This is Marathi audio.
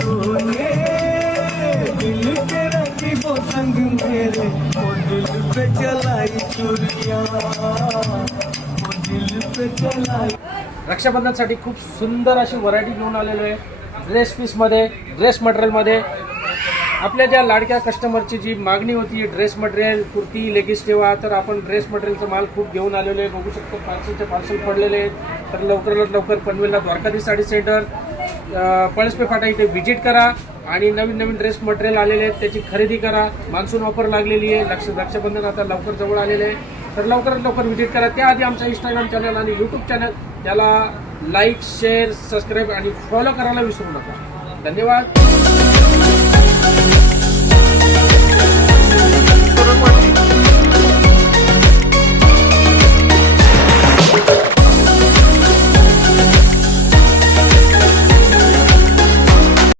तूने दिल के रखी वो संग मेरे, वो दिल पे चलाई चुरिया, वो दिल पे चलाई। रक्षाबंधनसाठी खूप सुंदर अशी व्हरायटी घेऊन आलेलो आहे, ड्रेस पीसमध्ये, ड्रेस मटेरियलमध्ये। आपल्या ज्या लाडक्या कस्टमरची जी मागणी होती ड्रेस मटेरियल, कुर्ती, लेगिन्स ठेवा, तर आपण ड्रेस मटेरियलचा माल खूप घेऊन आलेलो आहे। बघू शकतो पार्सलचे पार्सल पडलेले आहेत। तर लवकरात लवकर पनवेलला द्वारकाधीश साडी सेंटर, पळसपे फाटा इथे व्हिजिट करा आणि नवीन नवीन ड्रेस मटेरियल आलेले आहेत त्याची खरेदी करा। मान्सून ऑफर लागलेली आहे, रक्षाबंधन आता लवकर जवळ आलेले आहे, तर लवकरात लवकर व्हिजिट करा। त्याआधी आमचा इंस्टाग्राम चॅनल आणि यूट्यूब चॅनल त्याला लाईक, शेअर, सबस्क्राईब आणि फॉलो करायला विसरू नका। धन्यवाद।